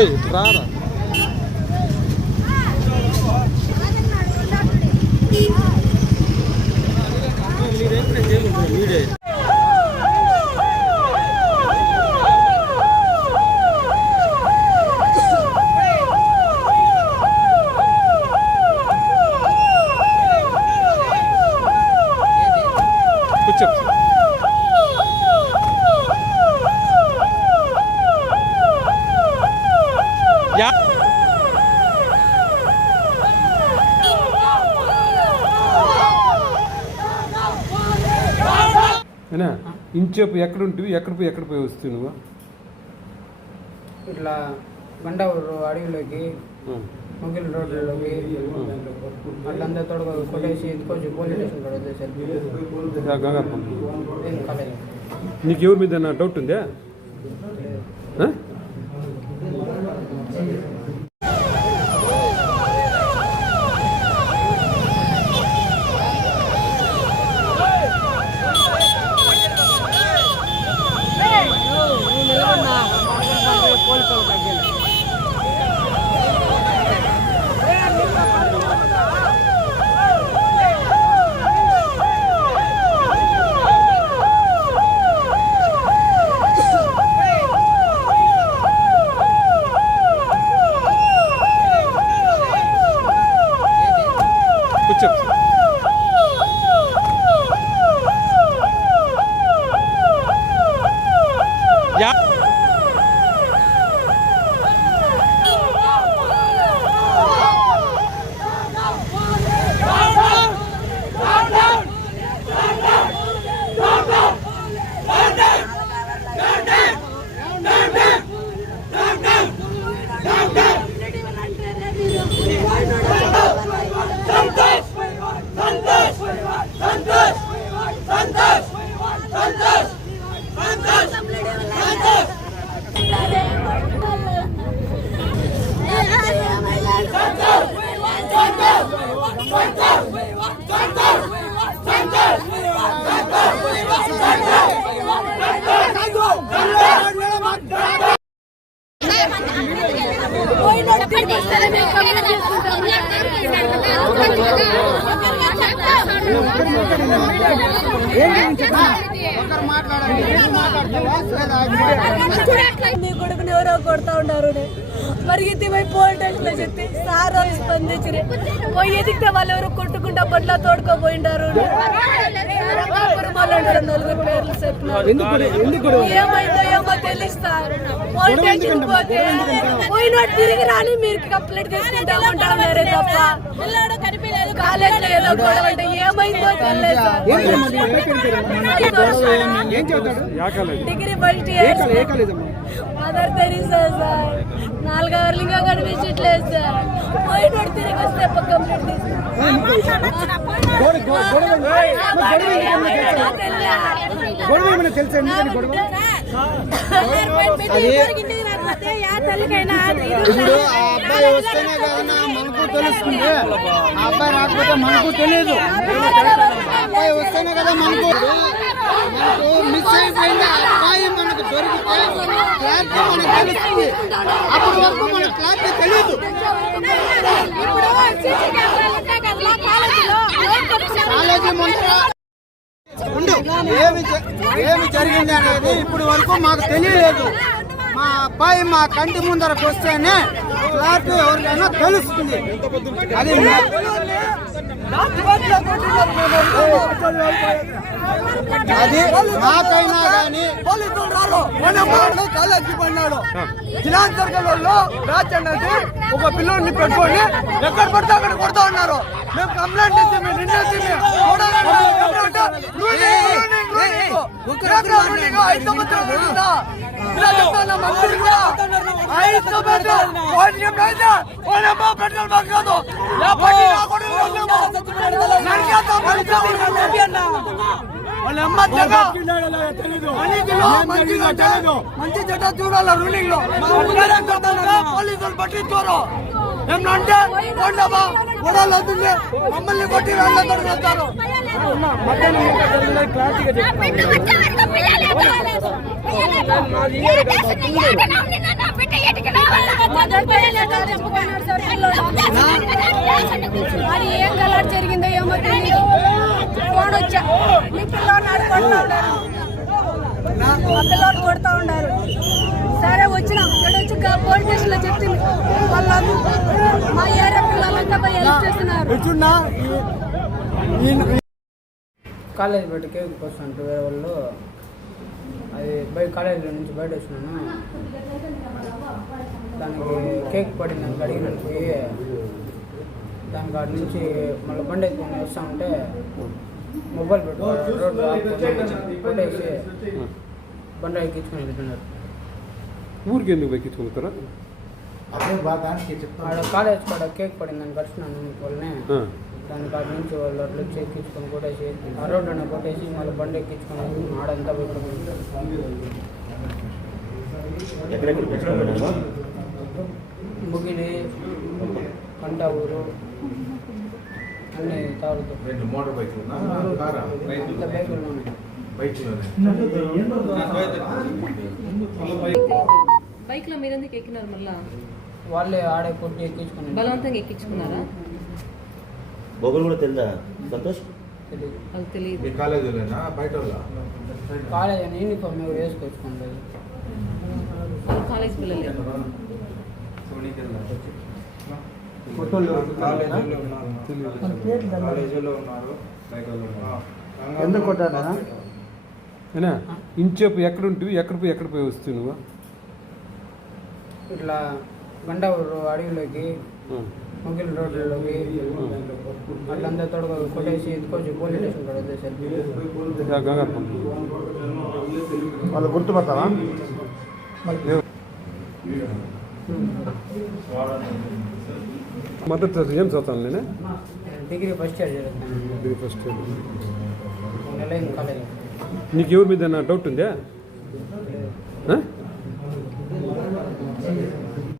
Ei. ఇంచేపు ఎక్కడ ఉంటుంది ఎక్కడ పోయి ఎక్కడ పోయి వస్తావు నువ్వు? ఇట్లా బండవరు అడవిలోకి మొగిలి రోడ్లలోకి వాళ్ళందరూ తోడుగా కొట్టేసి కొంచెం పోలీస్ స్టేషన్ కూడా కాలేదు. నీకు ఎవరి మీద నా డౌట్ ఉందా? Yeah. నీ కొడుకుని ఎవరో కొడతా ఉన్నారు పరిగెత్తి పోయి పోలీస్లో చెప్పి సార్ వాళ్ళు స్పందించి పోయి ఎదిగితే వాళ్ళు ఎవరు కొట్టుకుంటా బట్ల తోడుకోపోయిండారు రంగాపురం వాళ్ళు నలుగురు పేర్లు చెప్పినారు ఏమైందో ఏమో తెలుస్తా పోలీస్ స్టేషన్ పోతే పోయినట్టు తిరిగి రాని మీరు కంప్లైంట్ తీసుకుంటా ఉంటారు మీరే తప్ప కాలేజ్ ఏదో గొడవ అంటే ఏమైందో తెలియదు degree first year Mother Teresa sir నాలుగు అవర్లు ఇంకా కనిపించట్లేదు సార్ పోయినోడు తిరిగి వస్తే కంప్లీట్ గొడవ ఏమైనా తెలుసా ఎందుకని గొడవ ఇప్పుడు ఆ అబ్బాయి వస్తేనే కదా మనకు తెలుస్తుంది. ఆ అబ్బాయి రాకపోతే మనకు తెలియదు అబ్బాయి వస్తేనే కదా మనకు మనకు మిస్ అయిపోయింది. అబ్బాయి మనకు దొరికితే క్లారిటీ మనకు తెలుస్తుంది. అప్పటి వరకు మనకు క్లారిటీ తెలియదు కాలేజీ ఉండు ఏమి జరిగింది అనేది ఇప్పుడు వరకు మాకు తెలియలేదు. మా అబ్బాయి మా కంటి ముందరకు వస్తేనే క్లారిటీ ఎవరికైనా తెలుస్తుంది. అది అది మాకైనా కానీ కాలేజీ పడినాడు జిలాన్ సర్కిల్లో బ్యాచ్ అనేది ఒక పిల్లోడిని పెట్టుకొని ఎక్కడ పడితే అక్కడ కొడతా ఉన్నారు. మేము కంప్లైంట్ ఇచ్చి మేము నిన్నేసి ಪೆಟ್ರೋಲ್ ಬಂಕ್ ಅದು ಮಂಚಿ ಜಟ ಚೂಡಲ್ಲ ರೂಲಿಂಗ್ ಪೊಲೀಸರು ಬಟ್ಟಿದ್ದವರು ఏమన్నా కొండమా గొడవలు మమ్మల్ని కొట్టి వెళ్ళందరూ వెళ్తారు. మరి ఏం గలాట్ జరిగిందో ఏమో తెలియదు ఫోన్ వచ్చా. నీ పిల్లోని ఆడ కొడతా ఉన్నారు. కొడతా సరే వచ్చినాం. పోలీస్ స్టేషన్లో చెప్తుంది వాళ్ళు మా ఏరియా పిల్లలంతా పోయి హెల్ప్ చేస్తున్నారు. కూర్చున్నా. కాలేజ్ బయట కేక్ వస్తుంటే వేరే వాళ్ళు? అది బయట కాలేజీలో నుంచి బయట వచ్చినాను. దానికి కేక్ పడింది దానికి అడిగినాను పోయి దాని కాడి నుంచి మళ్ళీ బండి ఎత్తుకొని వస్తా ఉంటే మొబైల్ పెట్టుకో రోడ్డు బండి ఎక్కించుకొని వెళ్ళిపోయినారు. ఊరికి ఎందుకు ఎక్కించుకుంటారా అదే బాగానికి చెప్తాను. కాలేజ్ కాడ కేక్ పడింది దాన్ని కట్టినాను వాళ్ళని. దాని కాడ నుంచి వాళ్ళు అట్లా వచ్చి ఎక్కించుకొని కొట్టేసి ఆ రోడ్డున కొట్టేసి మళ్ళీ బండి ఎక్కించుకొని ఆడంతా పెట్టుకుని ఎక్కడెక్కడ పెట్టుకోవడం ముగిలి పంట ఊరు అన్ని తాగుతూ. రెండు మోటార్ బైక్లు కారా? అంత బైకులు ఉన్నాయి. బైక్లోనే బైక్లో మీరెందుకు ఎక్కినారు మళ్ళా? వాళ్ళే ఆడే కొట్టి ఎక్కించుకొని బలవంతంగా ఎక్కించుకున్నారా? బొగులు కూడా తెలుదా? సంతోష్? తెలియదు కాలేజీలోనా బయట కాలేజ్ అని యూనిఫామ్ ఎవరు వేసుకొచ్చుకోండి వాళ్ళు కాలేజ్ పిల్లలే. ఎందుకు కొట్టారా? అయినా ఇంచేపు ఎక్కడ ఉంటుంది ఎక్కడ పోయి ఎక్కడ పోయి వస్తుంది నువ్వు? ఇట్లా గంట ఊరు అడవిలోకి ఆ. ముగిలి రోడ్లలోకి వాళ్ళంతా తొడగ కొట్టేసి ఎత్తుకొచ్చి పోలీస్ స్టేషన్ కూడా పంపు. వాళ్ళు గుర్తుపడతావా మొదటి క్లాస్ ఏం చదువుతాను నేను? డిగ్రీ ఫస్ట్ ఇయర్ చదువుతాను ఇది ఫస్ట్ ఇయర్. కాలేజ్ నీకు ఎవరి మీద డౌట్ ఉందా?